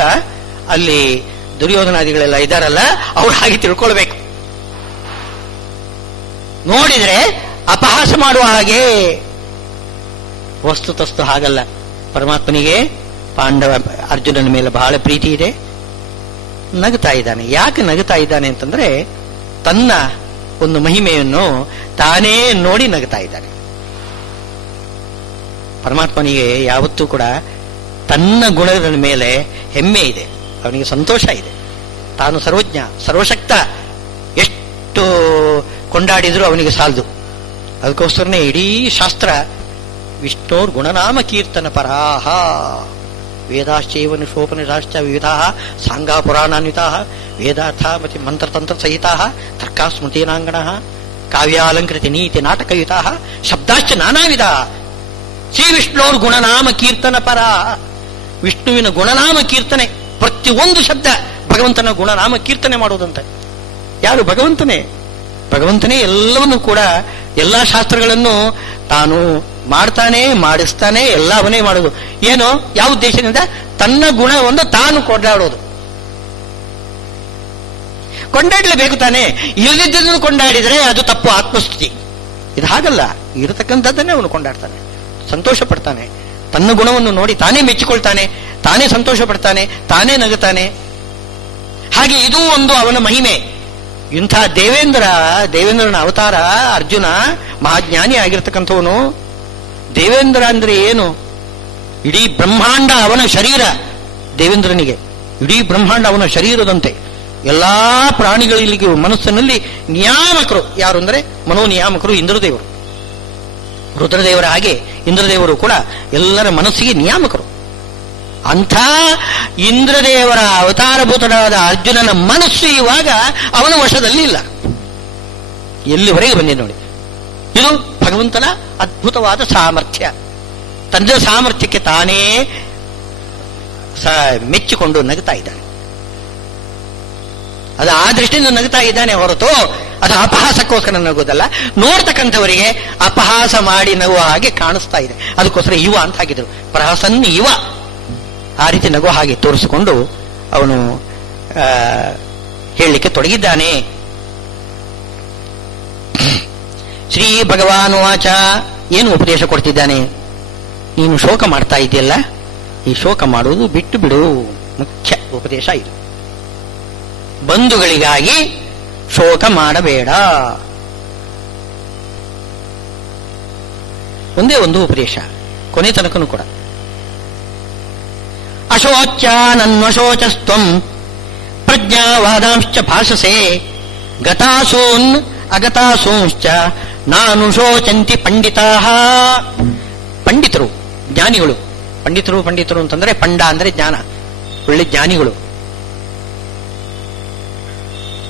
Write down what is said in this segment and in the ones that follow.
ಅಂತ ಅಲ್ಲಿ ದುರ್ಯೋಧನಾದಿಗಳೆಲ್ಲ ಇದ್ದಾರಲ್ಲ, ಅವ್ರು ಹಾಗೆ ತಿಳ್ಕೊಳ್ಬೇಕು. ನೋಡಿದ್ರೆ ಅಪಹಾಸ ಮಾಡುವ ಹಾಗೆ, ವಸ್ತುತಸ್ತು ಹಾಗಲ್ಲ. ಪರಮಾತ್ಮನಿಗೆ ಅರ್ಜುನನ ಮೇಲೆ ಬಹಳ ಪ್ರೀತಿ ಇದೆ, ನಗುತ್ತಾ ಇದ್ದಾನೆ. ಯಾಕೆ ನಗುತ್ತಾ ಇದ್ದಾನೆ ಅಂತಂದ್ರೆ ತನ್ನ ಒಂದು ಮಹಿಮೆಯನ್ನು ತಾನೇ ನೋಡಿ ನಗುತ್ತಾ ಇದ್ದಾನೆ. ಪರಮಾತ್ಮನಿಗೆ ಯಾವತ್ತೂ ಕೂಡ ತನ್ನ ಗುಣದ ಮೇಲೆ ಹೆಮ್ಮೆ ಇದೆ, ಅವನಿಗೆ ಸಂತೋಷ ಇದೆ. ತಾನು ಸರ್ವಜ್ಞ ಸರ್ವಶಕ್ತ, ಎಷ್ಟು ಕೊಂಡಾಡಿದ್ರು ಅವನಿಗೆ ಸಾಲದು. ಅದಕ್ಕೋಸ್ಕರನೇ ಇಡೀ ಶಾಸ್ತ್ರ ವಿಷ್ಣೋರ್ ಗುಣನಾಮ ಕೀರ್ತನ ಪರಾಹ, ವೇದಾಶ್ಚೈವ ನಿಷೋಪನಿಷಾಶ್ಚ ವಿವಿಧಾ ಸಾಂಗಾ ಪುರಾಣಾನ್ವಿತಾ ವೇದಾರ್ಥ ಮತ್ತೆ ಮಂತ್ರತಂತ್ರ ಸಹಿತಾ ತರ್ಕಾ ಸ್ಮೃತೀನಾಂಗಣ ಕಾವ್ಯಾಲಂಕೃತಿ ನೀತಿ ನಾಟಕಯುತಾ ಶಬ್ದಾಶ್ಚ ನಾನಾವಿಧ. ಶ್ರೀ ವಿಷ್ಣೋರ್ ಗುಣನಾಮ ಕೀರ್ತನ ಪರ, ವಿಷ್ಣುವಿನ ಗುಣನಾಮ ಕೀರ್ತನೆ, ಪ್ರತಿಯೊಂದು ಶಬ್ದ ಭಗವಂತನ ಗುಣನಾಮ ಕೀರ್ತನೆ ಮಾಡುವುದಂತೆ. ಯಾರು? ಭಗವಂತನೇ ಎಲ್ಲವನ್ನೂ ಕೂಡ, ಎಲ್ಲಾ ಶಾಸ್ತ್ರಗಳನ್ನು ತಾನು ಮಾಡ್ತಾನೆ, ಮಾಡಿಸ್ತಾನೆ, ಎಲ್ಲ ಅವನೇ ಮಾಡೋದು. ಏನು? ಯಾವ ಉದ್ದೇಶದಿಂದ? ತನ್ನ ಗುಣವನ್ನು ತಾನು ಕೊಂಡಾಡೋದು. ಕೊಂಡಾಡಲೇಬೇಕು ತಾನೆ, ಇಲ್ಲದಿದ್ದನ್ನು ಕೊಂಡಾಡಿದರೆ ಅದು ತಪ್ಪು, ಆತ್ಮಸ್ತುತಿ. ಇದು ಹಾಗಲ್ಲ, ಇರತಕ್ಕಂಥದ್ದನ್ನೇ ಅವನು ಕೊಂಡಾಡ್ತಾನೆ, ಸಂತೋಷ ಪಡ್ತಾನೆ. ತನ್ನ ಗುಣವನ್ನು ನೋಡಿ ತಾನೇ ಮೆಚ್ಚಿಕೊಳ್ತಾನೆ, ತಾನೇ ಸಂತೋಷ ಪಡ್ತಾನೆ, ತಾನೇ ನಗುತ್ತಾನೆ. ಹಾಗೆ ಇದೂ ಒಂದು ಅವನ ಮಹಿಮೆ. ಇಂಥ ದೇವೇಂದ್ರನ ಅವತಾರ ಅರ್ಜುನ, ಮಹಾಜ್ಞಾನಿ ಆಗಿರ್ತಕ್ಕಂಥವನು. ದೇವೇಂದ್ರ ಅಂದ್ರೆ ಏನು? ಇಡೀ ಬ್ರಹ್ಮಾಂಡ ಅವನ ಶರೀರ. ದೇವೇಂದ್ರನಿಗೆ ಇಡೀ ಬ್ರಹ್ಮಾಂಡ ಅವನ ಶರೀರದಂತೆ. ಎಲ್ಲಾ ಪ್ರಾಣಿಗಳಿಗೆ ಮನಸ್ಸಿನಲ್ಲಿ ನಿಯಾಮಕರು ಯಾರು ಅಂದ್ರೆ ಮನೋನಿಯಾಮಕರು ಇಂದ್ರದೇವರು. ರುದ್ರದೇವರ ಹಾಗೆ ಇಂದ್ರದೇವರು ಕೂಡ ಎಲ್ಲರ ಮನಸ್ಸಿಗೆ ನಿಯಾಮಕರು. ಅಂಥ ಇಂದ್ರದೇವರ ಅವತಾರಭೂತನಾದ ಅರ್ಜುನನ ಮನಸ್ಸು ಇವಾಗ ಅವನ ವಶದಲ್ಲಿ ಇಲ್ಲ. ಎಲ್ಲಿವರೆಗೆ ಬಂದಿದೆ ನೋಡಿ. ಇದು ಭಗವಂತನ ಅದ್ಭುತವಾದ ಸಾಮರ್ಥ್ಯ. ತನ್ನ ಸಾಮರ್ಥ್ಯಕ್ಕೆ ತಾನೇ ಮೆಚ್ಚಿಕೊಂಡು ನಗುತ್ತಾ ಇದ್ದಾನೆ. ಅದು ಆ ದೃಷ್ಟಿಯಿಂದ ನಗುತ್ತಾ ಇದ್ದಾನೆ ಹೊರತು ಅದು ಅಪಹಾಸಕ್ಕೋಸ್ಕರ ನಗೋದಲ್ಲ. ನೋಡ್ತಕ್ಕಂಥವರಿಗೆ ಅಪಹಾಸ ಮಾಡಿ ನಗುವ ಹಾಗೆ ಕಾಣಿಸ್ತಾ ಇದೆ. ಅದಕ್ಕೋಸ್ಕರ ಇವ ಅಂತ ಹಾಕಿದ್ರು, ಪ್ರಹಸನ್ ಇವ. ಆ ರೀತಿ ನಗೋ ಹಾಗೆ ತೋರಿಸಿಕೊಂಡು ಅವನು ಹೇಳಲಿಕ್ಕೆ ತೊಡಗಿದ್ದಾನೆ. ಶ್ರೀ ಭಗವಾನ್ ವಾಚ, ಏನು ಉಪದೇಶ ಕೊಡ್ತಿದ್ದಾನೆ? ನೀನು ಶೋಕ ಮಾಡ್ತಾ ಇದೆಯಲ್ಲ, ಈ ಶೋಕ ಮಾಡುವುದು ಬಿಟ್ಟು ಬಿಡು. ಮುಖ್ಯ ಉಪದೇಶ ಇದು. ಬಂಧುಗಳಿಗಾಗಿ ಶೋಕ ಮಾಡಬೇಡ. ಒಂದೇ ಒಂದು ಉಪದೇಶ, ಕೊನೆ ತನಕನೂ ಕೂಡ. ಅಶೋಚ ನನ್ವಶೋಚಸ್ತ್ವಂ ಪ್ರಜ್ಞಾವಾದಾಂಶ್ಚ ಭಾಷಸೆ ಗತಾಸೂನ್ ಅಗತಾಸೂಂಶ್ಚ ನಾನು ಶೋಚಂತಿ ಪಂಡಿತಾ. ಪಂಡಿತರು, ಜ್ಞಾನಿಗಳು. ಪಂಡಿತರು ಅಂತಂದ್ರೆ ಪಂಡ ಅಂದ್ರೆ ಜ್ಞಾನ, ಒಳ್ಳೆ ಜ್ಞಾನಿಗಳು.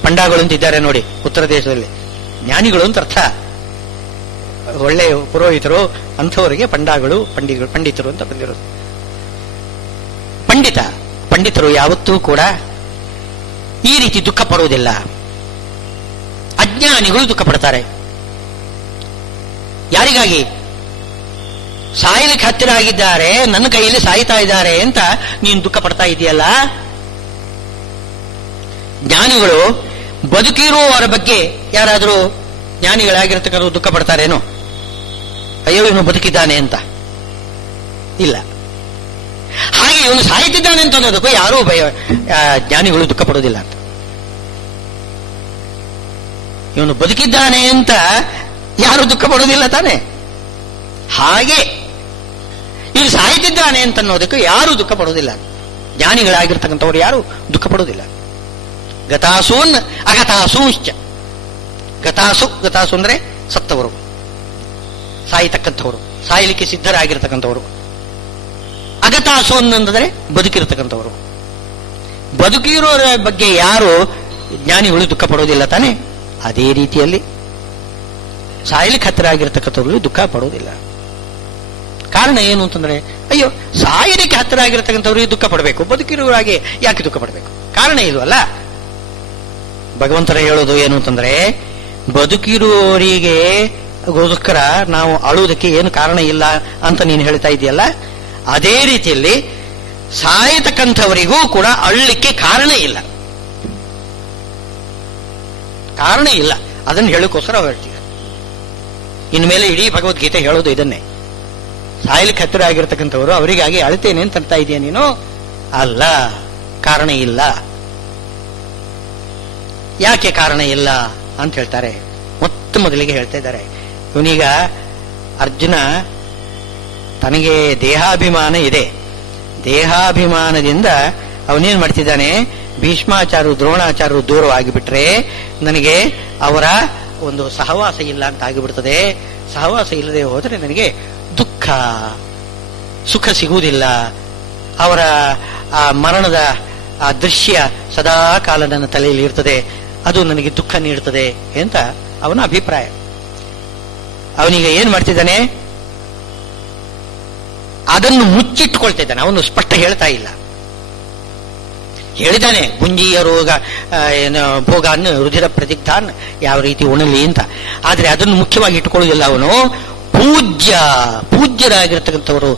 ಪಂಡಗಳು ಅಂತಿದ್ದಾರೆ ನೋಡಿ ಉತ್ತರ ದೇಶದಲ್ಲಿ, ಜ್ಞಾನಿಗಳು ಅಂತ ಅರ್ಥ. ಒಳ್ಳೆ ಪುರೋಹಿತರು ಅಂಥವರಿಗೆ ಪಂಡಗಳು, ಪಂಡಿತರು ಅಂತ ಬಂದಿರೋದು. ಪಂಡಿತರು ಯಾವತ್ತೂ ಕೂಡ ಈ ರೀತಿ ದುಃಖ ಪಡುವುದಿಲ್ಲ. ಅಜ್ಞಾನಿಗಳು ದುಃಖ ಪಡ್ತಾರೆ. ಯಾರಿಗಾಗಿ? ಸಾಯಲಿಕ್ಕೆ ಹತ್ತಿರ ಆಗಿದ್ದಾರೆ, ನನ್ನ ಕೈಯಲ್ಲಿ ಸಾಯ್ತಾ ಇದ್ದಾರೆ ಅಂತ ನೀನು ದುಃಖ ಪಡ್ತಾ ಇದೆಯಲ್ಲ. ಜ್ಞಾನಿಗಳು ಬದುಕಿರುವವರ ಬಗ್ಗೆ ಯಾರಾದರೂ ಜ್ಞಾನಿಗಳಾಗಿರ್ತಕ್ಕಂಥ ದುಃಖ ಪಡ್ತಾರೇನೋ? ಅಯ್ಯೋ ಇವನು ಬದುಕಿದ್ದಾನೆ ಅಂತ ಇಲ್ಲ. ಹಾಗೆ ಇವನು ಸಾಯ್ತಿದ್ದಾನೆ ಅಂತ ಅನ್ನೋದಕ್ಕೂ ಯಾರೂ ಜ್ಞಾನಿಗಳು ದುಃಖ ಪಡೋದಿಲ್ಲ ಅಂತ. ಇವನು ಬದುಕಿದ್ದಾನೆ ಅಂತ ಯಾರು ದುಃಖ ಪಡೋದಿಲ್ಲ ತಾನೆ. ಹಾಗೆ ಇವನು ಸಾಯ್ತಿದ್ದಾನೆ ಅಂತ ಅನ್ನೋದಕ್ಕೂ ಯಾರು ದುಃಖ ಪಡೋದಿಲ್ಲ. ಜ್ಞಾನಿಗಳಾಗಿರ್ತಕ್ಕಂಥವ್ರು ಯಾರು ದುಃಖ ಪಡೋದಿಲ್ಲ. ಗತಾಸೂನ್ ಅಗತಾಸೂಶ್ಚ. ಗತಾಸು ಅಂದ್ರೆ ಸತ್ತವರು, ಸಾಯತಕ್ಕಂಥವರು, ಸಾಯಲಿಕ್ಕೆ ಸಿದ್ಧರಾಗಿರ್ತಕ್ಕಂಥವರು. ಅಗತಾಸೂನ್ ಅಂದ್ರೆ ಬದುಕಿರತಕ್ಕಂಥವರು. ಬದುಕಿರೋರ ಬಗ್ಗೆ ಯಾರು ಜ್ಞಾನಿಗಳು ದುಃಖ ಪಡೋದಿಲ್ಲ ತಾನೆ. ಅದೇ ರೀತಿಯಲ್ಲಿ ಸಾಯಲಿಕ್ಕೆ ಹತ್ತಿರ ಆಗಿರ್ತಕ್ಕಂಥವ್ರು ದುಃಖ ಪಡೋದಿಲ್ಲ. ಕಾರಣ ಏನು ಅಂತಂದ್ರೆ, ಅಯ್ಯೋ ಸಾಯಲಿಕ್ಕೆ ಹತ್ತಿರ ಆಗಿರ್ತಕ್ಕಂಥವ್ರಿಗೆ ದುಃಖ ಪಡಬೇಕು, ಬದುಕಿರುವವರಾಗೆ ಯಾಕೆ ದುಃಖ ಪಡಬೇಕು? ಕಾರಣ ಇಲ್ವಲ್ಲ. ಭಗವಂತರ ಹೇಳೋದು ಏನು ಅಂತಂದ್ರೆ, ಬದುಕಿರುವವರಿಗೆ ಗೋಸ್ಕರ ನಾವು ಅಳುವುದಕ್ಕೆ ಏನು ಕಾರಣ ಇಲ್ಲ ಅಂತ ನೀನು ಹೇಳ್ತಾ ಇದೆಯಲ್ಲ. ಅದೇ ರೀತಿಯಲ್ಲಿ ಸಾಯತಕ್ಕಂಥವರಿಗೂ ಕೂಡ ಅಳ್ಳಿಕ್ಕೆ ಕಾರಣ ಇಲ್ಲ. ಕಾರಣ ಇಲ್ಲ. ಅದನ್ನು ಹೇಳೋಕ್ಕೋಸ್ಕರ ಹೇಳ್ತೀವಿ. ಇನ್ಮೇಲೆ ಇಡೀ ಭಗವದ್ಗೀತೆ ಹೇಳೋದು ಇದನ್ನೇ. ಸಾಯಲಿಕ್ಕೆ ಹತ್ತಿರ ಆಗಿರ್ತಕ್ಕಂಥವರು ಅವರಿಗಾಗಿ ಅಳ್ತೇನೆ ಅಂತ ಅರ್ಥ ಇದೆಯಾ ನೀನು? ಅಲ್ಲ, ಕಾರಣ ಇಲ್ಲ. ಯಾಕೆ ಕಾರಣ ಇಲ್ಲ ಅಂತ ಹೇಳ್ತಾರೆ. ಮೊದಲಿಗೆ ಹೇಳ್ತಾ ಇದ್ದಾರೆ. ಇವನೀಗ ಅರ್ಜುನ ತನಗೆ ದೇಹಾಭಿಮಾನ ಇದೆ. ದೇಹಾಭಿಮಾನದಿಂದ ಅವನೇನ್ ಮಾಡ್ತಿದ್ದಾನೆ, ಭೀಷ್ಮಾಚಾರ್ಯರು ದ್ರೋಣಾಚಾರ್ಯರು ದೂರವಾಗಿಬಿಟ್ರೆ ನನಗೆ ಅವರ ಒಂದು ಸಹವಾಸ ಇಲ್ಲ ಅಂತ ಆಗಿಬಿಡ್ತದೆ. ಸಹವಾಸ ಇಲ್ಲದೆ ಹೋದರೆ ನನಗೆ ದುಃಖ, ಸುಖ ಸಿಗುವುದಿಲ್ಲ. ಅವರ ಆ ಮರಣದ ಆ ದೃಶ್ಯ ಸದಾ ಕಾಲ ನನ್ನ ತಲೆಯಲ್ಲಿ ಇರ್ತದೆ, ಅದು ನನಗೆ ದುಃಖ ನೀಡುತ್ತದೆ ಅಂತ ಅವನ ಅಭಿಪ್ರಾಯ. ಅವನೀಗ ಏನ್ ಮಾಡ್ತಿದ್ದಾನೆ, ಅದನ್ನು ಮುಚ್ಚಿಟ್ಕೊಳ್ತಿದ್ದಾನೆ. ಅವನು ಸ್ಪಷ್ಟ ಹೇಳ್ತಾ ಇಲ್ಲ. ಹೇಳಿದ್ದಾನೆ ಭುಂಜಿಯ ರೋಗ ಭೋಗಾನ್ ರುಧಿರ ಪ್ರತಿಗ್ಧಾನ್, ಯಾವ ರೀತಿ ಉಣಲಿ ಅಂತ. ಆದ್ರೆ ಅದನ್ನು ಮುಖ್ಯವಾಗಿ ಇಟ್ಕೊಳ್ಳೋದಿಲ್ಲ ಅವನು. ಪೂಜ್ಯರಾಗಿರ್ತಕ್ಕಂಥವರು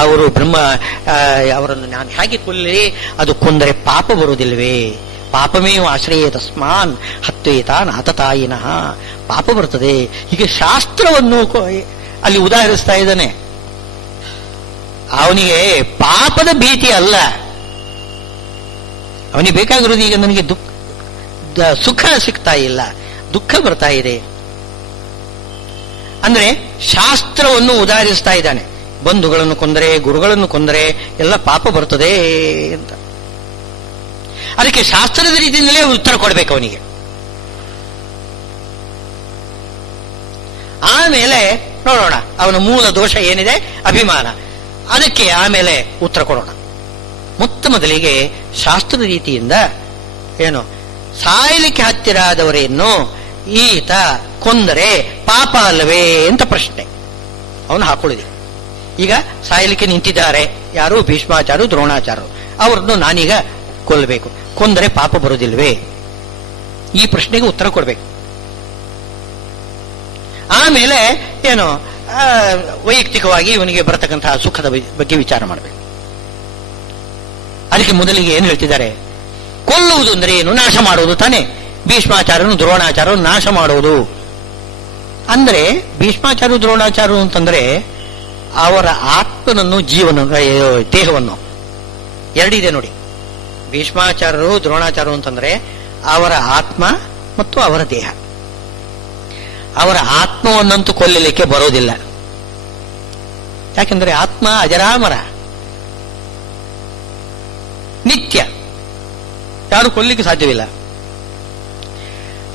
ಅವರು ಬ್ರಹ್ಮ, ಅವರನ್ನು ನಾನು ಹೇಗೆ ಕೊಲ್ಲಲಿ, ಅದು ಕೊಂದರೆ ಪಾಪ ಬರುವುದಿಲ್ವೇ? ಪಾಪಮೇವ ಆಶ್ರಯ ತಸ್ಮಾನ್ ಹತ್ವೇತಾನ್ ಆತತಾಯಿನಃ. ಪಾಪ ಬರ್ತದೆ. ಹೀಗೆ ಶಾಸ್ತ್ರವನ್ನು ಅಲ್ಲಿ ಉದಾಹರಿಸ್ತಾ ಇದ್ದಾನೆ. ಅವನಿಗೆ ಪಾಪದ ಭೀತಿ ಅಲ್ಲ, ಅವನಿಗೆ ಬೇಕಾಗಿರೋದು ಈಗ ನನಗೆ ಸುಖ ಸಿಗ್ತಾ ಇಲ್ಲ, ದುಃಖ ಬರ್ತಾ ಇದೆ. ಅಂದ್ರೆ ಶಾಸ್ತ್ರವನ್ನು ಉದಾಹರಿಸ್ತಾ ಇದ್ದಾನೆ. ಬಂಧುಗಳನ್ನು ಕೊಂದರೆ, ಗುರುಗಳನ್ನು ಕೊಂದರೆ ಎಲ್ಲ ಪಾಪ ಬರ್ತದೆ ಅಂತ. ಅದಕ್ಕೆ ಶಾಸ್ತ್ರದ ರೀತಿಯಿಂದಲೇ ಉತ್ತರ ಕೊಡಬೇಕು ಅವನಿಗೆ. ಆಮೇಲೆ ನೋಡೋಣ ಅವನ ಮೂಲ ದೋಷ ಏನಿದೆ, ಅಭಿಮಾನ. ಅದಕ್ಕೆ ಆಮೇಲೆ ಉತ್ತರ ಕೊಡೋಣ. ಮೊದಲಿಗೆ ಶಾಸ್ತ್ರದ ರೀತಿಯಿಂದ ಏನು, ಸಾಯಲಿಕ್ಕೆ ಹತ್ತಿರ ಆದವರೇನು ಈತ ಕೊಂದರೆ ಪಾಪ ಅಲ್ಲವೇ ಅಂತ ಪ್ರಶ್ನೆ ಅವನು ಹಾಕೊಳ್ಳಿದೆ. ಈಗ ಸಾಯಲಿಕ್ಕೆ ನಿಂತಿದ್ದಾರೆ ಯಾರು, ಭೀಷ್ಮಾಚಾರ್ಯರು ದ್ರೋಣಾಚಾರ್ಯರು. ಅವರನ್ನು ನಾನೀಗ ಕೊಲ್ಲಬೇಕು, ಕೊಂದರೆ ಪಾಪ ಬರುವುದಿಲ್ವೇ? ಈ ಪ್ರಶ್ನೆಗೆ ಉತ್ತರ ಕೊಡಬೇಕು. ಆಮೇಲೆ ಏನು, ವೈಯಕ್ತಿಕವಾಗಿ ಇವನಿಗೆ ಬರತಕ್ಕಂತಹ ಸುಖದ ಬಗ್ಗೆ ವಿಚಾರ ಮಾಡಬೇಕು. ಅದಕ್ಕೆ ಮೊದಲಿಗೆ ಏನು ಹೇಳ್ತಿದ್ದಾರೆ, ಕೊಲ್ಲುವುದು ಅಂದ್ರೆ ಏನು, ನಾಶ ಮಾಡುವುದು ತಾನೆ. ಭೀಷ್ಮಾಚಾರ್ಯನು ದ್ರೋಣಾಚಾರ್ಯರು ನಾಶ ಮಾಡುವುದು ಅಂದ್ರೆ, ಭೀಷ್ಮಾಚಾರ್ಯರು ದ್ರೋಣಾಚಾರ್ಯರು ಅಂತಂದ್ರೆ ಅವರ ಆತ್ಮನನ್ನು, ಜೀವನ ದೇಹವನ್ನು ಎರಡಿದೆ ನೋಡಿ. ಭೀಷ್ಮಾಚಾರ್ಯರು ದ್ರೋಣಾಚಾರ್ಯರು ಅಂತಂದ್ರೆ ಅವರ ಆತ್ಮ ಮತ್ತು ಅವರ ದೇಹ. ಅವರ ಆತ್ಮವನ್ನಂತೂ ಕೊಲ್ಲಲಿಕ್ಕೆ ಬರೋದಿಲ್ಲ. ಯಾಕೆಂದ್ರೆ ಆತ್ಮ ಅಜರಾಮರ, ನಿತ್ಯ, ಯಾರು ಕೊಲ್ಲಿಕ್ಕೆ ಸಾಧ್ಯವಿಲ್ಲ.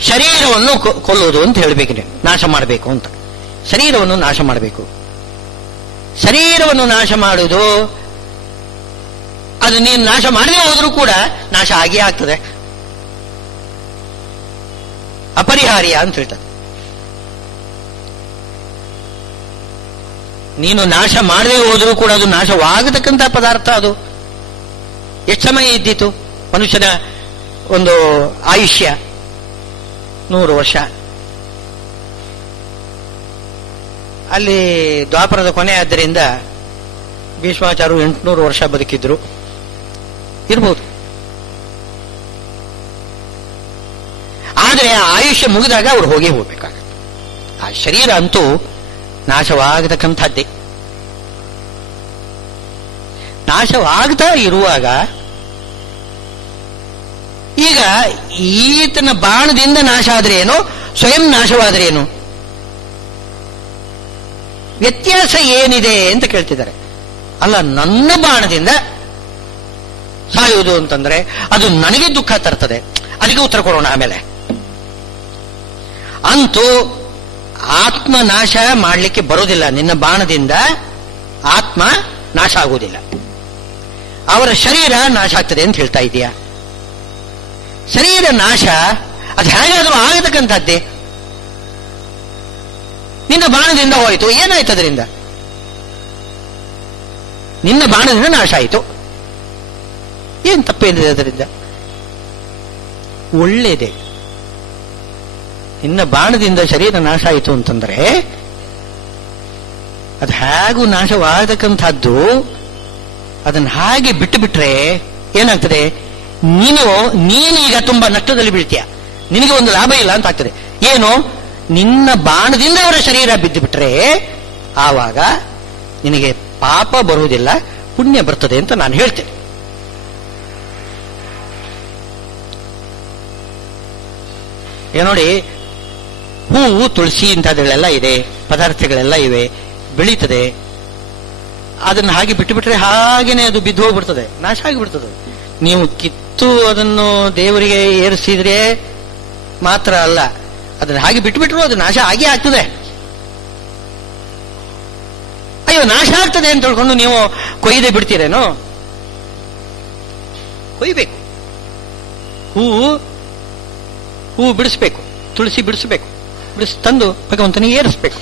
ಶರೀರವನ್ನು ಕೊಲ್ಲುವುದು ಅಂತ ಹೇಳಬೇಕು, ನಾಶ ಮಾಡಬೇಕು ಅಂತ. ಶರೀರವನ್ನು ನಾಶ ಮಾಡಬೇಕು. ಶರೀರವನ್ನು ನಾಶ ಮಾಡುವುದು ಅದು ನೀನು ನಾಶ ಮಾಡದೇ ಹೋದ್ರೂ ಕೂಡ ನಾಶ ಆಗೇ ಆಗ್ತದೆ, ಅಪರಿಹಾರ್ಯ ಅಂತ ಹೇಳ್ತದೆ. ನೀನು ನಾಶ ಮಾಡದೇ ಹೋದ್ರೂ ಕೂಡ ಅದು ನಾಶವಾಗತಕ್ಕಂಥ ಪದಾರ್ಥ. ಅದು ಎಷ್ಟು ಸಮಯ ಇದ್ದಿತು ಮನುಷ್ಯನ ಒಂದು ಆಯುಷ್ಯ? 100 ವರ್ಷ. ಅಲ್ಲಿ ದ್ವಾಪರದ ಕೊನೆ ಆದ್ದರಿಂದ ಭೀಷ್ಮಾಚಾರ್ಯರು 800 ವರ್ಷ ಬದುಕಿದ್ರು ಇರ್ಬೋದು. ಆದರೆ ಆ ಆಯುಷ್ಯ ಮುಗಿದಾಗ ಅವ್ರು ಹೋಗೇ ಹೋಗ್ಬೇಕಾಗತ್ತೆ. ಆ ಶರೀರ ಅಂತೂ ನಾಶವಾಗತಕ್ಕಂಥದ್ದೇ. ನಾಶವಾಗ್ತಾ ಇರುವಾಗ ಈಗ ಈತನ ಬಾಣದಿಂದ ನಾಶ ಆದ್ರೆ ಏನು, ಸ್ವಯಂ ನಾಶವಾದ್ರೆ ಏನು, ವ್ಯತ್ಯಾಸ ಏನಿದೆ ಅಂತ ಕೇಳ್ತಿದ್ದಾರೆ. ಅಲ್ಲ, ನನ್ನ ಬಾಣದಿಂದ ಸಾಯುವುದು ಅಂತಂದ್ರೆ ಅದು ನನಗೆ ದುಃಖ ತರ್ತದೆ. ಅದಕ್ಕೆ ಉತ್ತರ ಕೊಡೋಣ ಆಮೇಲೆ. ಅಂತೂ ಆತ್ಮ ನಾಶ ಮಾಡಲಿಕ್ಕೆ ಬರೋದಿಲ್ಲ. ನಿನ್ನ ಬಾಣದಿಂದ ಆತ್ಮ ನಾಶ ಆಗುವುದಿಲ್ಲ, ಅವರ ಶರೀರ ನಾಶ ಆಗ್ತದೆ ಅಂತ ಹೇಳ್ತಾ ಇದೀಯ. ಶರೀರ ನಾಶ ಅದು ಹೇಗಾದ್ರೂ ಆಗತಕ್ಕಂಥದ್ದೇ. ನಿನ್ನ ಬಾಣದಿಂದ ಹೋಯಿತು, ಏನಾಯ್ತು ಅದರಿಂದ? ನಿನ್ನ ಬಾಣದಿಂದ ನಾಶ ಆಯಿತು, ಏನ್ ತಪ್ಪೇನಿದೆ ಅದರಿಂದ? ಒಳ್ಳೇದೆ. ನಿನ್ನ ಬಾಣದಿಂದ ಶರೀರ ನಾಶ ಆಯಿತು ಅಂತಂದ್ರೆ ಅದು ಹೇಗೂ ನಾಶವಾಗತಕ್ಕಂಥದ್ದು ಅದನ್ನ ಹಾಗೆ ಬಿಟ್ಟು ಬಿಟ್ರೆ ಏನಾಗ್ತದೆ, ನೀನೀಗ ತುಂಬಾ ನಷ್ಟದಲ್ಲಿ ಬೀಳ್ತೀಯ, ನಿನಗೆ ಒಂದು ಲಾಭ ಇಲ್ಲ ಅಂತ ಆಗ್ತದೆ. ಏನು, ನಿನ್ನ ಬಾಣದಿಂದ ಅವರ ಶರೀರ ಬಿದ್ದು ಬಿಟ್ರೆ ಆವಾಗ ನಿನಗೆ ಪಾಪ ಬರುವುದಿಲ್ಲ, ಪುಣ್ಯ ಬರ್ತದೆ ಅಂತ ನಾನು ಹೇಳ್ತೇನೆ. ನೋಡಿ, ಹೂವು, ತುಳಸಿ ಇಂಥದ್ದೆಲ್ಲ ಇದೆ, ಪದಾರ್ಥಗಳೆಲ್ಲ ಇವೆ, ಬೆಳೀತದೆ. ಅದನ್ನು ಹಾಗೆ ಬಿಟ್ಟು ಬಿಟ್ರೆ ಹಾಗೇನೆ ಅದು ಬಿದ್ದು ಹೋಗ್ಬಿಡ್ತದೆ, ನಾಶ ಆಗಿಬಿಡ್ತದೆ. ನೀವು ಕಿತ್ತು ಅದನ್ನು ದೇವರಿಗೆ ಏರಿಸಿದ್ರೆ ಮಾತ್ರ ಅಲ್ಲ, ಅದನ್ನ ಹಾಗೆ ಬಿಟ್ಟುಬಿಟ್ರು ಅದು ನಾಶ ಆಗೇ ಆಗ್ತದೆ. ಅಯ್ಯೋ ನಾಶ ಆಗ್ತದೆ ಅಂತ ಹೇಳ್ಕೊಂಡು ನೀವು ಕೊಯ್ದೆ ಬಿಡ್ತೀರೇನೋ? ಕೊಯ್ಬೇಕು. ಹೂವು ಬಿಡಿಸ್ಬೇಕು, ತುಳಸಿ ಬಿಡಿಸ್ಬೇಕು, ತಂದು ಭಗವಂತನಿಗೆ ಏರಿಸ್ಬೇಕು,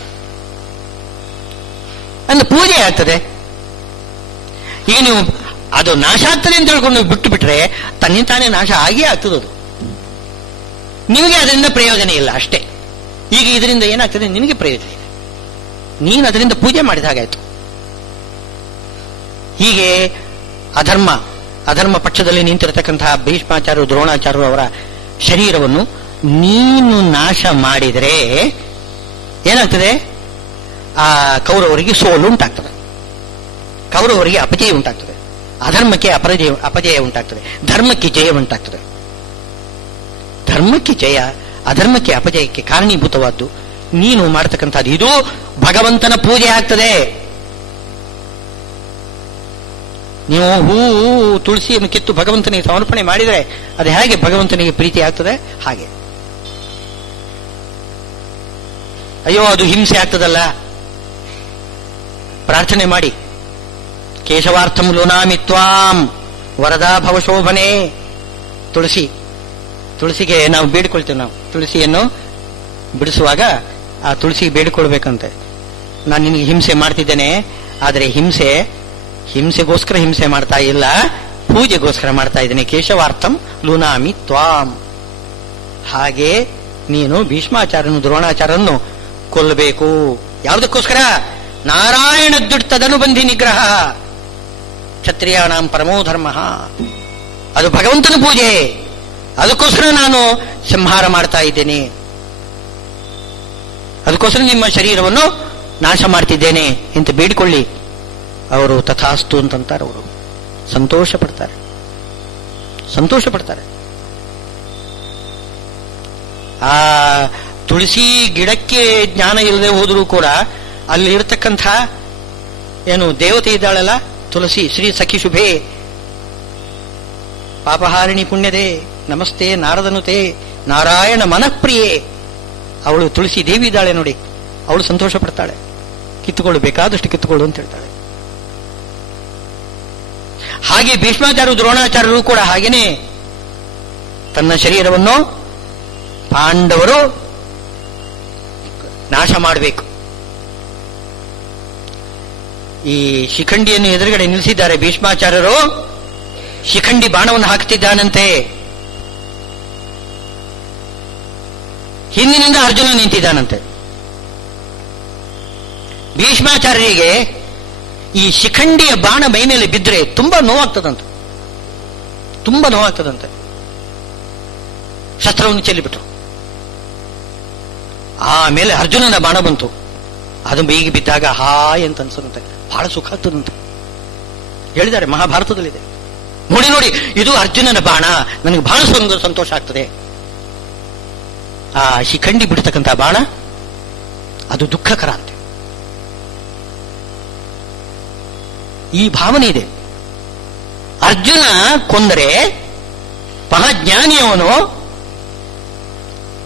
ಅಂದ್ರೆ ಪೂಜೆ ಆಗ್ತದೆ. ಈಗ ನೀವು ಅದು ನಾಶ ಆಗ್ತದೆ ಅಂತ ಹೇಳ್ಕೊಂಡು ಬಿಟ್ಟು ಬಿಟ್ರೆ ತನ್ನಿಂತಾನೇ ನಾಶ ಆಗೇ ಆಗ್ತದದು. ನಿಮಗೆ ಅದರಿಂದ ಪ್ರಯೋಜನ ಇಲ್ಲ ಅಷ್ಟೇ. ಈಗ ಇದರಿಂದ ಏನಾಗ್ತದೆ, ನಿನಗೆ ಪ್ರಯೋಜನ ಇದೆ, ನೀನು ಅದರಿಂದ ಪೂಜೆ ಮಾಡಿದ ಹಾಗಾಯ್ತು. ಹೀಗೆ ಅಧರ್ಮ ಪಕ್ಷದಲ್ಲಿ ನಿಂತಿರತಕ್ಕಂತಹ ಭೀಷ್ಮಾಚಾರ್ಯರು, ದ್ರೋಣಾಚಾರ್ಯರು ಅವರ ಶರೀರವನ್ನು ನೀನು ನಾಶ ಮಾಡಿದರೆ ಏನಾಗ್ತದೆ, ಆ ಕೌರವರಿಗೆ ಸೋಲು ಉಂಟಾಗ್ತದೆ, ಕೌರವರಿಗೆ ಅಪಜಯ ಉಂಟಾಗ್ತದೆ, ಅಧರ್ಮಕ್ಕೆ ಅಪಜಯ ಉಂಟಾಗ್ತದೆ, ಧರ್ಮಕ್ಕೆ ಜಯ ಉಂಟಾಗ್ತದೆ. ಧರ್ಮಕ್ಕೆ ಜಯ, ಅಧರ್ಮಕ್ಕೆ ಅಪಜಯಕ್ಕೆ ಕಾರಣೀಭೂತವಾದ್ದು ನೀನು ಮಾಡತಕ್ಕಂಥದ್ದು. ಇದು ಭಗವಂತನ ಪೂಜೆ ಆಗ್ತದೆ. ನೀವು ಹೂವು ತುಳಸಿಯನ್ನು ಕಿತ್ತು ಭಗವಂತನಿಗೆ ಸಮರ್ಪಣೆ ಮಾಡಿದರೆ ಅದು ಹೇಗೆ ಭಗವಂತನಿಗೆ ಪ್ರೀತಿ ಆಗ್ತದೆ ಹಾಗೆ. ಅಯ್ಯೋ ಅದು ಹಿಂಸೆ ಆಗ್ತದಲ್ಲ, ಪ್ರಾರ್ಥನೆ ಮಾಡಿ, ಕೇಶವಾರ್ಥಂ ಲೋನಾಮಿತ್ವಾಂ ವರದಾ ಭವಶೋಭನೆ. ತುಳಸಿಗೆ ನಾವು ಬೇಡಿಕೊಳ್ತೇವೆ. ನಾವು ತುಳಸಿಯನ್ನು ಬಿಡಿಸುವಾಗ ಆ ತುಳಸಿಗೆ ಬೇಡಿಕೊಳ್ಬೇಕಂತೆ, ನಾನು ನಿನಗೆ ಹಿಂಸೆ ಮಾಡ್ತಿದ್ದೇನೆ, ಆದರೆ ಹಿಂಸೆಗೋಸ್ಕರ ಹಿಂಸೆ ಮಾಡ್ತಾ ಇಲ್ಲ, ಪೂಜೆಗೋಸ್ಕರ ಮಾಡ್ತಾ ಇದ್ದೇನೆ. ಕೇಶವಾರ್ಥಂ ಲೂನಾಮಿ ತ್ವಾಂ. ಹಾಗೆ ನೀನು ಭೀಷ್ಮಾಚಾರ್ಯನು, ದ್ರೋಣಾಚಾರ್ಯರನ್ನು ಕೊಲ್ಲಬೇಕು. ಯಾವುದಕ್ಕೋಸ್ಕರ? ನಾರಾಯಣ ದುಡ್ತದನುಬಂಧಿ ನಿಗ್ರಹ ಕ್ಷತ್ರಿಯಾಣಾಂ ಪರಮೋ ಧರ್ಮ. ಅದು ಭಗವಂತನ ಪೂಜೆ, ಅದಕ್ಕೋಸ್ಕರ ನಾನು ಸಂಹಾರ ಮಾಡ್ತಾ ಇದ್ದೇನೆ, ಅದಕ್ಕೋಸ್ಕರ ನಿಮ್ಮ ಶರೀರವನ್ನು ನಾಶ ಮಾಡ್ತಿದ್ದೇನೆ ಅಂತ ಬೇಡಿಕೊಳ್ಳಿ. ಅವರು ತಥಾಸ್ತು ಅಂತಂತಾರೆ. ಅವರು ಸಂತೋಷ ಪಡ್ತಾರೆ. ಆ ತುಳಸಿ ಗಿಡಕ್ಕೆ ಜ್ಞಾನ ಇಲ್ಲದೆ ಹೋದರೂ ಕೂಡ ಅಲ್ಲಿ ಇರತಕ್ಕಂಥ ಏನು ದೇವತೆ ಇದ್ದಾಳಲ್ಲ, ತುಳಸಿ, ಶ್ರೀ ಸಖಿ ಶುಭೆ ಪಾಪಹಾರಿಣಿ ಪುಣ್ಯದೆ ನಮಸ್ತೆ ನಾರದನುತೆ ನಾರಾಯಣ ಮನಃಪ್ರಿಯೆ, ಅವಳು ತುಳಸಿ ದೇವಿ ಇದ್ದಾಳೆ ನೋಡಿ, ಅವಳು ಸಂತೋಷ ಪಡ್ತಾಳೆ. ಕಿತ್ತುಕೊಳ್ಳು, ಬೇಕಾದಷ್ಟು ಕಿತ್ತುಕೊಳ್ಳು ಅಂತ ಹೇಳ್ತಾಳೆ. ಹಾಗೆ ಭೀಷ್ಮಾಚಾರ್ಯರು, ದ್ರೋಣಾಚಾರ್ಯರು ಕೂಡ ಹಾಗೇನೆ ತನ್ನ ಶರೀರವನ್ನು ಪಾಂಡವರು ನಾಶ ಮಾಡಬೇಕು. ಈ ಶಿಖಂಡಿಯನ್ನು ಎದುರುಗಡೆ ನಿಲ್ಲಿಸಿದ್ದಾರೆ ಭೀಷ್ಮಾಚಾರ್ಯರು. ಶಿಖಂಡಿ ಬಾಣವನ್ನು ಹಾಕ್ತಿದ್ದಾನಂತೆ, ಹಿಂದಿನಿಂದ ಅರ್ಜುನ ನಿಂತಿದ್ದಾನಂತೆ. ಭೀಷ್ಮಾಚಾರ್ಯರಿಗೆ ಈ ಶಿಖಂಡಿಯ ಬಾಣ ಮೈ ಮೇಲೆ ಬಿದ್ದರೆ ತುಂಬಾ ನೋವಾಗ್ತದಂತೆ. ಶಸ್ತ್ರವನ್ನು ಚೆಲ್ಲಿಬಿಟ್ರು. ಆಮೇಲೆ ಅರ್ಜುನನ ಬಾಣ ಬಂತು. ಅದು ಮೈಗೆ ಬಿದ್ದಾಗ ಹಾಯ್ ಅಂತ ಅನ್ಸದಂತೆ, ಬಹಳ ಸುಖ ಆಗ್ತದಂತೆ ಹೇಳಿದ್ದಾರೆ, ಮಹಾಭಾರತದಲ್ಲಿದೆ. ನೋಡಿ ಇದು ಅರ್ಜುನನ ಬಾಣ, ನನಗೆ ಬಹಳ ಸಂತೋಷ ಆಗ್ತದೆ. ಆ ಶಿಖಂಡಿ ಬಿಡ್ತಕ್ಕಂಥ ಬಾಣ ಅದು ದುಃಖಕರ ಅಂತೆ. ಈ ಭಾವನೆ ಇದೆ. ಅರ್ಜುನ ಕೊಂದರೆ ಮಹಾಜ್ಞಾನಿಯವನು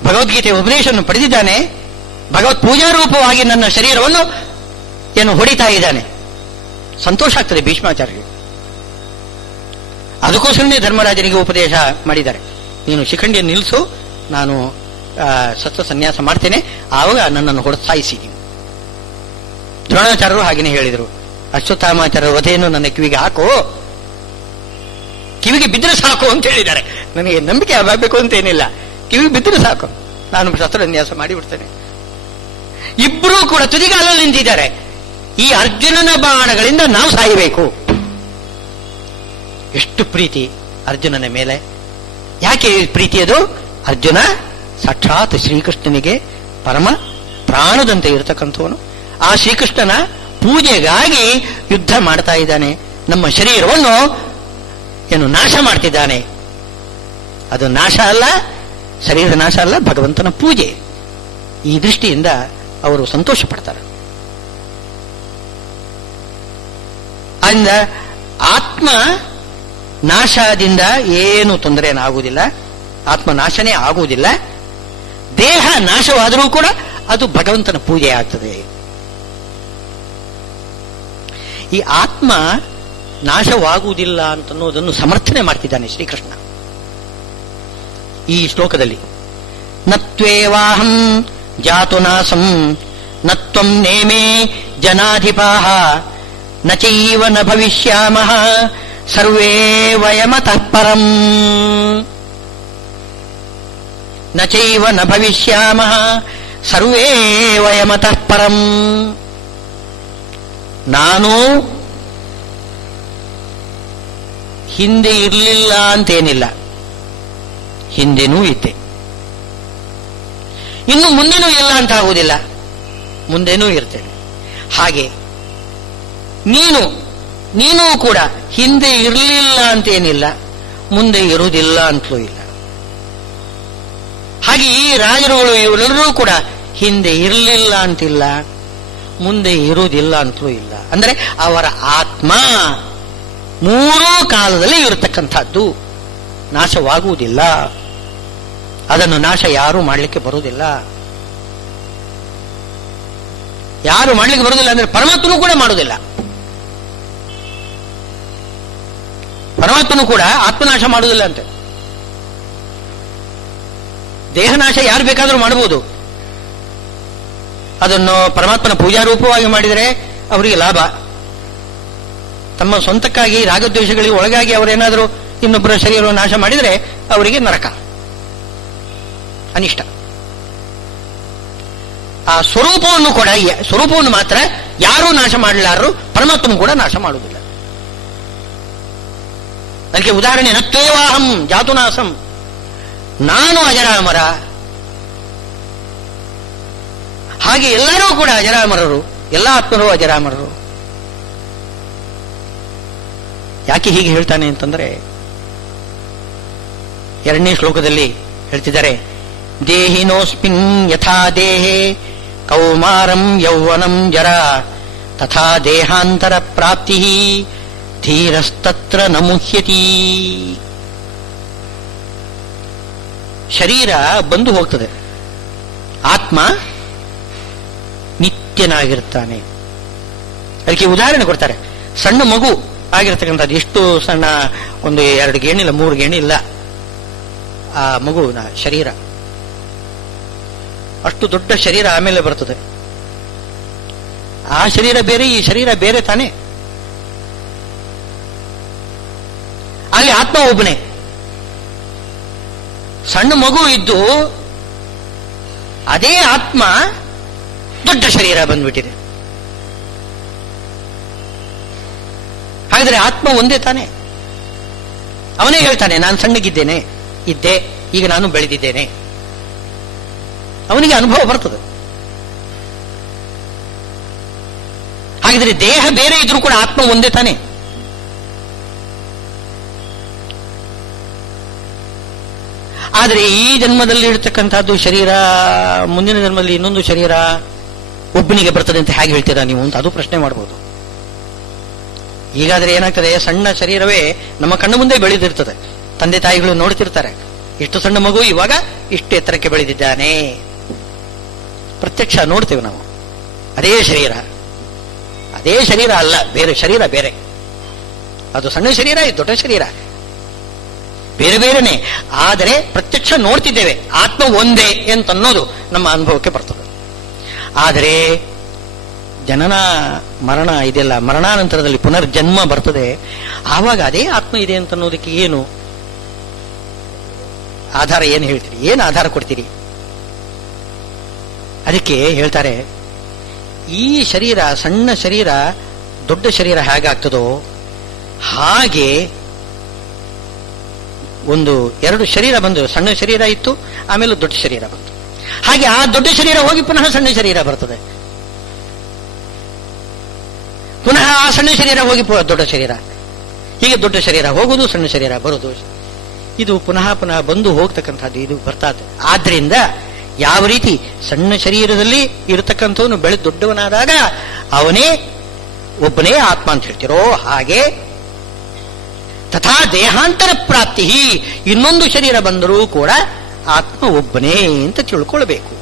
ಭಗವದ್ಗೀತೆಯ ಉಪದೇಶವನ್ನು ಪಡೆದಿದ್ದಾನೆ, ಭಗವತ್ ಪೂಜಾರೂಪವಾಗಿ ನನ್ನ ಶರೀರವನ್ನು ಹೊಡಿತಾ ಇದ್ದಾನೆ, ಸಂತೋಷ ಆಗ್ತದೆ ಭೀಷ್ಮಾಚಾರ್ಯರಿಗೆ. ಅದಕ್ಕೋಸ್ಕರನೇ ಧರ್ಮರಾಜನಿಗೆ ಉಪದೇಶ ಮಾಡಿದ್ದಾರೆ, ನೀನು ಶಿಖಂಡಿಯನ್ನು ನಿಲ್ಲಿಸು, ನಾನು ಶಸ್ತ್ರ ಸನ್ಯಾಸ ಮಾಡ್ತೇನೆ, ಆವಾಗ ನನ್ನನ್ನು ಹೊರಸಾಯಿಸಿ. ದ್ರೋಣಾಚಾರ್ಯರು ಹಾಗೆಯೇ ಹೇಳಿದರು, ಅಶ್ವತ್ಥಾಮಾಚಾರ್ಯರ ವಧೆಯನ್ನು ನನ್ನ ಕಿವಿಗೆ ಹಾಕು, ಕಿವಿಗೆ ಬಿದ್ದರೆ ಸಾಕು ಅಂತ ಹೇಳಿದ್ದಾರೆ. ನನಗೆ ನಂಬಿಕೆ ಆಗಬೇಕು ಅಂತೇನಿಲ್ಲ, ಕಿವಿಗೆ ಬಿದ್ದರೆ ಸಾಕು, ನಾನು ಶಸ್ತ್ರನ್ಯಾಸ ಮಾಡಿಬಿಡ್ತೇನೆ. ಇಬ್ಬರೂ ಕೂಡ ತುದಿಗಾಲಲ್ಲಿ ನಿಂತಿದ್ದಾರೆ. ಈ ಅರ್ಜುನನ ಬಾಣಗಳಿಂದ ನಾವು ಸಾಯಬೇಕು, ಎಷ್ಟು ಪ್ರೀತಿ ಅರ್ಜುನನ ಮೇಲೆ. ಯಾಕೆ ಪ್ರೀತಿ ಅದು? ಅರ್ಜುನ ಸಾಕ್ಷಾತ್ ಶ್ರೀಕೃಷ್ಣನಿಗೆ ಪರಮ ಪ್ರಾಣದಂತೆ ಇರತಕ್ಕಂಥವನು. ಆ ಶ್ರೀಕೃಷ್ಣನ ಪೂಜೆಗಾಗಿ ಯುದ್ಧ ಮಾಡ್ತಾ ಇದ್ದಾನೆ. ನಮ್ಮ ಶರೀರವನ್ನು ಏನು ನಾಶ ಮಾಡ್ತಿದ್ದಾನೆ. ಅದು ನಾಶ ಅಲ್ಲ, ಶರೀರದ ನಾಶ ಅಲ್ಲ, ಭಗವಂತನ ಪೂಜೆ. ಈ ದೃಷ್ಟಿಯಿಂದ ಅವರು ಸಂತೋಷ ಪಡ್ತಾರೆ. ಆದ್ದರಿಂದ ಆತ್ಮ ನಾಶದಿಂದ ಏನು ತೊಂದರೆನಾಗುವುದಿಲ್ಲ, ಆತ್ಮ ನಾಶನೇ ಆಗುವುದಿಲ್ಲ. ದೇಹ ನಾಶವಾದರೂ ಕೂಡ ಅದು ಭಗವಂತನ ಪೂಜೆ ಆಗ್ತದೆ. ಈ ಆತ್ಮ ನಾಶವಾಗುವುದಿಲ್ಲ ಅಂತನ್ನೋದನ್ನು ಸಮರ್ಥನೆ ಮಾಡ್ತಿದ್ದಾನೆ ಶ್ರೀಕೃಷ್ಣ ಈ ಶ್ಲೋಕದಲ್ಲಿ. ನತ್ವೇವಾಹಂ ಜಾತು ನಾಸಂ ನತ್ವಂ ನೇಮೇ ಜನಾಧಿಪಾಃ ನಚೈವ ನ ಭವಿಷ್ಯಾಮಃ ಸರ್ವೇ ವಯಮತಃ ಪರಂ. ನಚೈವ ನ ಭವಿಷ್ಯಾಮಃ ಸರ್ವೇ ವಯಮತಃ ಪರಂ. ನಾನು ಹಿಂದೆ ಇರಲಿಲ್ಲ ಅಂತೇನಿಲ್ಲ, ಹಿಂದೆನೂ ಇದ್ದೆ, ಇನ್ನು ಮುಂದೆನೂ ಇಲ್ಲ ಅಂತ ಆಗುವುದಿಲ್ಲ, ಮುಂದೆನೂ ಇರ್ತೇನೆ. ಹಾಗೆ ನೀನು ಕೂಡ ಹಿಂದೆ ಇರಲಿಲ್ಲ ಅಂತೇನಿಲ್ಲ, ಮುಂದೆ ಇರುವುದಿಲ್ಲ ಅಂತಲೂ ಇಲ್ಲ. ಹಾಗೆ ಈ ರಾಜರುಗಳು ಇವರೆಲ್ಲರೂ ಕೂಡ ಹಿಂದೆ ಇರಲಿಲ್ಲ ಅಂತಿಲ್ಲ, ಮುಂದೆ ಇರುವುದಿಲ್ಲ ಅಂತಲೂ ಇಲ್ಲ. ಅಂದರೆ ಅವರ ಆತ್ಮ ಮೂರೂ ಕಾಲದಲ್ಲಿ ಇರತಕ್ಕಂಥದ್ದು, ನಾಶವಾಗುವುದಿಲ್ಲ. ಅದನ್ನು ನಾಶ ಯಾರೂ ಮಾಡಲಿಕ್ಕೆ ಬರುವುದಿಲ್ಲ. ಯಾರು ಮಾಡಲಿಕ್ಕೆ ಬರುವುದಿಲ್ಲ ಅಂದ್ರೆ ಪರಮಾತ್ಮನೂ ಕೂಡ ಮಾಡುವುದಿಲ್ಲ. ಪರಮಾತ್ಮನೂ ಕೂಡ ಆತ್ಮನಾಶ ಮಾಡುವುದಿಲ್ಲ ಅಂತೆ. ದೇಹನಾಶ ಯಾರು ಬೇಕಾದರೂ ಮಾಡಬಹುದು. ಅದನ್ನು ಪರಮಾತ್ಮನ ಪೂಜಾರೂಪವಾಗಿ ಮಾಡಿದರೆ ಅವರಿಗೆ ಲಾಭ. ತಮ್ಮ ಸ್ವಂತಕ್ಕಾಗಿ ರಾಗದ್ವೇಷಗಳಿಗೆ ಒಳಗಾಗಿ ಅವರೇನಾದರೂ ಇನ್ನೊಬ್ಬರ ಶರೀರವನ್ನು ನಾಶ ಮಾಡಿದರೆ ಅವರಿಗೆ ನರಕ, ಅನಿಷ್ಟ. ಆ ಸ್ವರೂಪವನ್ನು ಮಾತ್ರ ಯಾರೂ ನಾಶ ಮಾಡಲಾರರು, ಪರಮಾತ್ಮನು ಕೂಡ ನಾಶ ಮಾಡುವುದಿಲ್ಲ. ಅದಕ್ಕೆ ಉದಾಹರಣೆ ನತ್ವೇವಾಹಂ ಜಾತುನಾಸಂ, ನಾನು ಅಜರಾಮರ. ಹಾಗೆ ಎಲ್ಲರೂ ಕೂಡ ಅಜರಾಮರರು, ಎಲ್ಲ ಆತ್ಮರು ಅಜರಾಮರರು. ಯಾಕೆ ಹೀಗೆ ಹೇಳ್ತಾನೆ ಅಂತಂದ್ರೆ, ಎರಡನೇ ಶ್ಲೋಕದಲ್ಲಿ ಹೇಳ್ತಿದ್ದಾರೆ, ದೇಹಿನೋಸ್ಮಿನ್ ಯಥಾ ದೇಹೇ ಕೌಮಾರಂ ಯೌವನಂ ಜರ ತಥಾ ದೇಹಾಂತರ ಪ್ರಾಪ್ತಿ ಧೀರಸ್ತತ್ರ ನ ಮುಹ್ಯತಿ. ಶರೀರ ಬಂದು ಹೋಗ್ತದೆ, ಆತ್ಮ ನಿತ್ಯನಾಗಿರ್ತಾನೆ. ಅದಕ್ಕೆ ಉದಾಹರಣೆ ಕೊಡ್ತಾರೆ. ಸಣ್ಣ ಮಗು ಆಗಿರ್ತಕ್ಕಂಥದ್ದು, ಎಷ್ಟು ಸಣ್ಣ, ಒಂದು 2 ಗೇಣಿಲ್ಲ 3 ಗೇಣಿ ಇಲ್ಲ ಆ ಮಗುವಿನ ಶರೀರ, ಅಷ್ಟು ದೊಡ್ಡ ಶರೀರ ಆಮೇಲೆ ಬರ್ತದೆ. ಆ ಶರೀರ ಬೇರೆ, ಈ ಶರೀರ ಬೇರೆ ತಾನೆ. ಅಲ್ಲಿ ಆತ್ಮ ಒಬ್ಬನೇ. ಸಣ್ಣ ಮಗು ಇದ್ದು ಅದೇ ಆತ್ಮ ದೊಡ್ಡ ಶರೀರ ಬಂದ್ಬಿಟ್ಟಿದೆ. ಹಾಗಾದ್ರೆ ಆತ್ಮ ಒಂದೇ ತಾನೆ. ಅವನೇ ಹೇಳ್ತಾನೆ, ನಾನು ಸಣ್ಣಗಿದ್ದೇನೆ, ಇದ್ದೆ, ಈಗ ನಾನು ಬೆಳೆದಿದ್ದೇನೆ. ಅವನಿಗೆ ಅನುಭವ ಬರ್ತದೆ. ಹಾಗಿದ್ರೆ ದೇಹ ಬೇರೆ ಇದ್ರೂ ಕೂಡ ಆತ್ಮ ಒಂದೇ ತಾನೆ. ಆದರೆ ಈ ಜನ್ಮದಲ್ಲಿ ಇರತಕ್ಕಂಥದ್ದು ಶರೀರ, ಮುಂದಿನ ಜನ್ಮದಲ್ಲಿ ಇನ್ನೊಂದು ಶರೀರ ಒಬ್ಬನಿಗೆ ಬರ್ತದೆ ಅಂತ ಹೇಗೆ ಹೇಳ್ತೀರಾ ನೀವು ಅಂತ ಅದು ಪ್ರಶ್ನೆ ಮಾಡಬಹುದು. ಈಗಾದ್ರೆ ಏನಾಗ್ತದೆ, ಸಣ್ಣ ಶರೀರವೇ ನಮ್ಮ ಕಣ್ಣು ಮುಂದೆ ಬೆಳೆದಿರ್ತದೆ. ತಂದೆ ತಾಯಿಗಳು ನೋಡ್ತಿರ್ತಾರೆ, ಇಷ್ಟು ಸಣ್ಣ ಮಗು ಇವಾಗ ಇಷ್ಟು ಎತ್ತರಕ್ಕೆ ಬೆಳೆದಿದ್ದಾನೆ. ಪ್ರತ್ಯಕ್ಷ ನೋಡ್ತೇವೆ ನಾವು. ಅದೇ ಶರೀರ ಅಲ್ಲ, ಬೇರೆ ಶರೀರ ಬೇರೆ. ಅದು ಸಣ್ಣ ಶರೀರ, ಇದು ದೊಡ್ಡ ಶರೀರ, ಬೇರೆ ಬೇರೆನೆ. ಆದರೆ ಪ್ರತ್ಯಕ್ಷ ನೋಡ್ತಿದ್ದೇವೆ, ಆತ್ಮ ಒಂದೇ ಅಂತನ್ನೋದು ನಮ್ಮ ಅನುಭವಕ್ಕೆ ಬರ್ತದೆ. ಆದರೆ ಜನನ ಮರಣ ಇದೆಲ್ಲ, ಮರಣಾನಂತರದಲ್ಲಿ ಪುನರ್ಜನ್ಮ ಬರ್ತದೆ. ಆವಾಗ ಅದೇ ಆತ್ಮ ಇದೆ ಅಂತನ್ನೋದಕ್ಕೆ ಏನು ಆಧಾರ? ಏನು ಹೇಳ್ತೀರಿ? ಏನು ಆಧಾರ ಕೊಡ್ತೀರಿ? ಅದಕ್ಕೆ ಹೇಳ್ತಾರೆ, ಈ ಶರೀರ, ಸಣ್ಣ ಶರೀರ ದೊಡ್ಡ ಶರೀರ ಹೇಗಾಗ್ತದೋ ಹಾಗೆ ಎರಡು ಶರೀರ ಬಂದು, ಸಣ್ಣ ಶರೀರ ಇತ್ತು, ಆಮೇಲೆ ದೊಡ್ಡ ಶರೀರ ಬಂತು. ಹಾಗೆ ಆ ದೊಡ್ಡ ಶರೀರ ಹೋಗಿ ಪುನಃ ಸಣ್ಣ ಶರೀರ ಬರ್ತದೆ, ಪುನಃ ಆ ಸಣ್ಣ ಶರೀರ ಹೋಗಿ ದೊಡ್ಡ ಶರೀರ, ಹೀಗೆ ದೊಡ್ಡ ಶರೀರ ಹೋಗುವುದು, ಸಣ್ಣ ಶರೀರ ಬರುವುದು. ಇದು ಪುನಃ ಪುನಃ ಬಂದು ಹೋಗ್ತಕ್ಕಂಥದ್ದು, ಇದು ಬರ್ತಾ ಇದೆ. ಆದ್ರಿಂದ ಯಾವ ರೀತಿ ಸಣ್ಣ ಶರೀರದಲ್ಲಿ ಇರತಕ್ಕಂಥವನು ಬೆಳೆದು ದೊಡ್ಡವನಾದಾಗ ಅವನೇ ಒಬ್ಬನೇ ಆತ್ಮ ಅಂತ ಹೇಳ್ತಿರೋ ಹಾಗೆ ತಥಾ ದೇಹಾಂತರ ಪ್ರಾಪ್ತಿ, ಇನ್ನೊಂದು ಶರೀರ ಬಂದರೂ ಕೂಡ ಆತ್ಮ ಒಬ್ಬನೇ ಅಂತ ತಿಳ್ಕೊಳ್ಬೇಕು.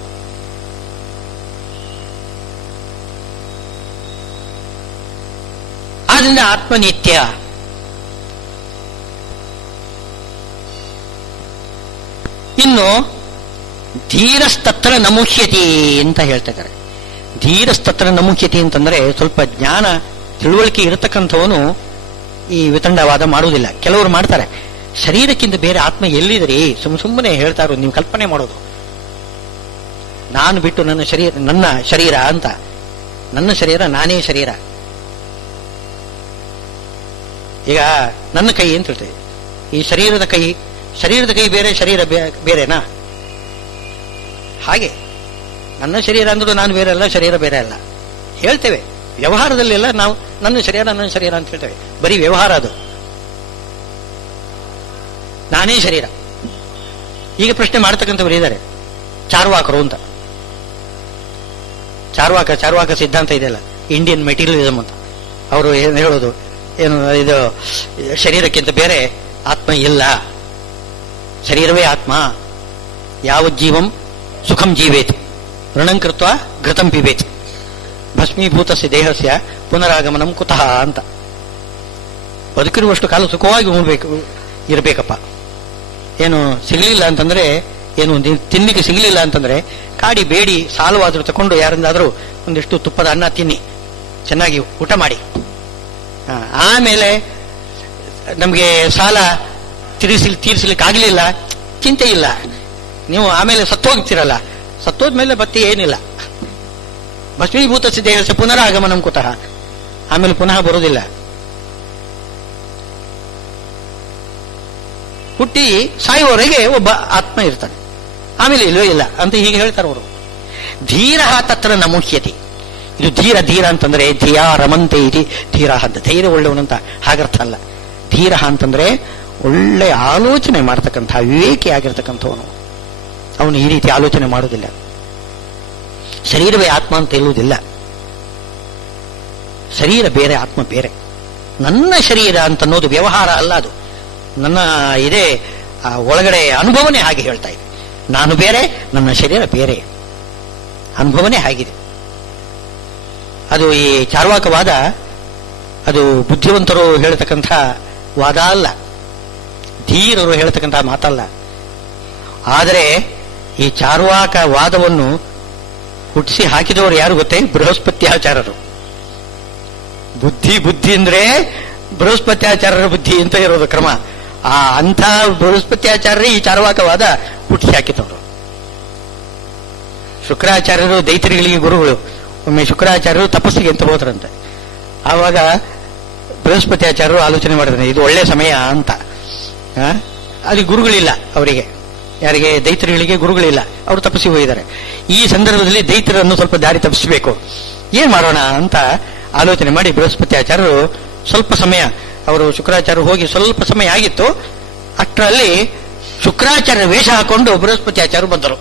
ಆದ್ರಿಂದ ಆತ್ಮ ನಿತ್ಯ. ಇನ್ನು ಧೀರಸ್ತತ್ರ ನಮುಹ್ಯತಿ ಅಂತ ಹೇಳ್ತಿದ್ದಾರೆ. ಧೀರಸ್ತತ್ರ ನಮುಹ್ಯತಿ ಅಂತಂದ್ರೆ ಸ್ವಲ್ಪ ಜ್ಞಾನ ತಿಳುವಳಿಕೆ ಇರತಕ್ಕಂಥವನು ಈ ವಿತಂಡವಾದ ಮಾಡುವುದಿಲ್ಲ. ಕೆಲವರು ಮಾಡ್ತಾರೆ, ಶರೀರಕ್ಕಿಂತ ಬೇರೆ ಆತ್ಮ ಎಲ್ಲಿದ್ರಿ, ಸುಮ್ಮನೆ ಹೇಳ್ತಾ ಇರೋದು, ನೀವು ಕಲ್ಪನೆ ಮಾಡೋದು, ನಾನು ಬಿಟ್ಟು ನನ್ನ ಶರೀರ ಅಂತ, ನನ್ನ ಶರೀರ ನಾನೇ ಶರೀರ. ಈಗ ನನ್ನ ಕೈ ಅಂತ ಹೇಳ್ತೇವೆ, ಈ ಶರೀರದ ಕೈ ಬೇರೆ, ಶರೀರ ಬೇರೆನಾ? ಹಾಗೆ ನನ್ನ ಶರೀರ ಅಂದ್ರೂ ನಾನು ಬೇರೆ ಅಲ್ಲ, ಶರೀರ ಬೇರೆ ಅಲ್ಲ ಹೇಳ್ತೇವೆ. ವ್ಯವಹಾರದಲ್ಲೆಲ್ಲ ನಾವು ನನ್ನ ಶರೀರ ಅಂತ ಹೇಳ್ತೇವೆ, ಬರೀ ವ್ಯವಹಾರ ಅದು, ನಾನೇ ಶರೀರ. ಈಗ ಪ್ರಶ್ನೆ ಮಾಡ್ತಕ್ಕಂಥವ್ರು ಇದ್ದಾರೆ, ಚಾರ್ವಾಕರು ಅಂತ. ಚಾರ್ವಾಕ ಸಿದ್ಧಾಂತ ಇದೆಯಲ್ಲ, ಇಂಡಿಯನ್ ಮೆಟೀರಿಯಲಿಸಮ್ ಅಂತ. ಅವರು ಏನು ಹೇಳೋದು, ಏನು ಇದು ಶರೀರಕ್ಕಿಂತ ಬೇರೆ ಆತ್ಮ ಇಲ್ಲ, ಶರೀರವೇ ಆತ್ಮ. ಯಾವ ಜೀವಂ ಸುಖಂ ಜೀವೇತ್ ಋಣಂಕೃತ್ವ ಘೃತಂ ಪಿಬೇತ್ ಭಸ್ಮೀಭೂತಸ್ಯ ದೇಹಸ್ಯ ಪುನರಾಗಮನಂ ಕುತಃ ಅಂತ. ಬದುಕಿರುವಷ್ಟು ಕಾಲ ಸುಖವಾಗಿ ಇರಬೇಕಪ್ಪ. ಏನು ಸಿಗಲಿಲ್ಲ ಅಂತಂದ್ರೆ, ಏನು ತಿನ್ಲಿಕ್ಕೆ ಸಿಗಲಿಲ್ಲ ಅಂತಂದ್ರೆ ಕಾಡಿ ಬೇಡಿ ಸಾಲವಾದ್ರೂ ತಕೊಂಡು ಯಾರಿಂದಾದ್ರೂ ಒಂದಿಷ್ಟು ತುಪ್ಪದ ಅನ್ನ ತಿನ್ನಿ, ಚೆನ್ನಾಗಿ ಊಟ ಮಾಡಿ. ಆಮೇಲೆ ನಮಗೆ ಸಾಲ ತೀರಿಸಲಿಕ್ಕೆ ಆಗಲಿಲ್ಲ, ಚಿಂತೆ ಇಲ್ಲ, ನೀವು ಆಮೇಲೆ ಸತ್ತೋಗ್ತಿರಲ್ಲ, ಸತ್ತೋದ್ಮೇಲೆ ಮತ್ತೆ ಏನಿಲ್ಲ. ಭಸ್ಮೀಭೂತಸ್ಯ ದೇಹಸ್ಯ ಪುನರಾಗಮನಂ ಕುತಃ, ಆಮೇಲೆ ಪುನಃ ಬರುವುದಿಲ್ಲ. ಹುಟ್ಟಿ ಸಾಯುವವರೆಗೆ ಒಬ್ಬ ಆತ್ಮ ಇರ್ತಾನೆ, ಆಮೇಲೆ ಇಲ್ಲವೇ ಇಲ್ಲ ಅಂತ ಹೀಗೆ ಹೇಳ್ತಾರೆ ಅವರು. ಧೀರ ತತ್ರ ನಮುಹ್ಯತಿ. ಇದು ಧೀರ ಅಂತಂದ್ರೆ ಧಿಯಾ ರಮಂತೆ ಇತಿ ಧೀರ ಅಂತ, ಧೈರ್ಯ ಒಳ್ಳೆಯವನಂತ ಹಾಗರ್ಥ ಅಲ್ಲ. ಧೀರ ಅಂತಂದ್ರೆ ಒಳ್ಳೆ ಆಲೋಚನೆ ಮಾಡ್ತಕ್ಕಂಥ ವಿವೇಕಿ ಆಗಿರ್ತಕ್ಕಂಥವನು. ಅವನು ಈ ರೀತಿ ಆಲೋಚನೆ ಮಾಡುವುದಿಲ್ಲ, ಶರೀರವೇ ಆತ್ಮ ಅಂತ ಹೇಳುವುದಿಲ್ಲ. ಶರೀರ ಬೇರೆ, ಆತ್ಮ ಬೇರೆ. ನನ್ನ ಶರೀರ ಅಂತ ಅನ್ನೋದು ವ್ಯವಹಾರ ಅಲ್ಲ, ಅದು ನನ್ನ ಇದೇ ಒಳಗಡೆ ಅನುಭವನೇ ಹಾಗೆ ಹೇಳ್ತಾ ಇದೆ. ನಾನು ಬೇರೆ, ನನ್ನ ಶರೀರ ಬೇರೆ, ಅನುಭವನೇ ಆಗಿದೆ. ಅದು ಈ ಚಾರ್ವಾಕವಾದ ಅದು ಬುದ್ಧಿವಂತರು ಹೇಳ್ತಕ್ಕಂಥ ವಾದ ಅಲ್ಲ, ಧೀರರು ಹೇಳ್ತಕ್ಕಂಥ ಮಾತಲ್ಲ. ಆದರೆ ಈ ಚಾರ್ವಾಕ ವಾದವನ್ನು ಹುಟ್ಟಿಸಿ ಹಾಕಿದವರು ಯಾರು ಗೊತ್ತೇ? ಬೃಹಸ್ಪತ್ಯಾಚಾರ್ಯರು. ಬುದ್ಧಿ ಅಂದ್ರೆ ಬೃಹಸ್ಪತ್ಯಾಚಾರ್ಯರ ಬುದ್ಧಿ ಅಂತ ಇರೋದು ಕ್ರಮ. ಅಂಥ ಬೃಹಸ್ಪತ್ಯಾಚಾರ್ಯರೇ ಈ ಚಾರ್ವಾಕವಾದ ಹುಟ್ಟಿಸಿ ಹಾಕಿದವರು. ಶುಕ್ರಾಚಾರ್ಯರು ದೈತ್ಯರಿಗೆ ಗುರುಗಳು. ಒಮ್ಮೆ ಶುಕ್ರಾಚಾರ್ಯರು ತಪಸ್ಸಿಗೆ ಅಂತ ಹೋದ್ರಂತೆ. ಆವಾಗ ಬೃಹಸ್ಪತ್ಯಾಚಾರ್ಯರು ಆಲೋಚನೆ ಮಾಡಿದ್ರೆ ಇದು ಒಳ್ಳೆ ಸಮಯ ಅಂತ. ಅಲ್ಲಿ ಗುರುಗಳಿಲ್ಲ ಅವರಿಗೆ, ಯಾರಿಗೆ? ದೈತ್ಯರಿಗೆ ಗುರುಗಳಿಲ್ಲ, ಅವರು ತಪಸ್ಸಿಗೆ ಹೋಗಿದ್ದಾರೆ. ಈ ಸಂದರ್ಭದಲ್ಲಿ ದೈತ್ಯರನ್ನು ಸ್ವಲ್ಪ ದಾರಿ ತಪ್ಪಿಸಬೇಕು, ಏನ್ ಮಾಡೋಣ ಅಂತ ಆಲೋಚನೆ ಮಾಡಿ ಬೃಹಸ್ಪತ್ಯಾಚಾರ್ಯರು ಸ್ವಲ್ಪ ಸಮಯ, ಅವರು ಶುಕ್ರಾಚಾರ್ಯರು ಹೋಗಿ ಸ್ವಲ್ಪ ಸಮಯ ಆಗಿತ್ತು, ಅಷ್ಟರಲ್ಲಿ ಶುಕ್ರಾಚಾರ್ಯ ವೇಷ ಹಾಕೊಂಡು ಬೃಹಸ್ಪತ್ಯಾಚಾರ್ಯರು ಬಂದರು.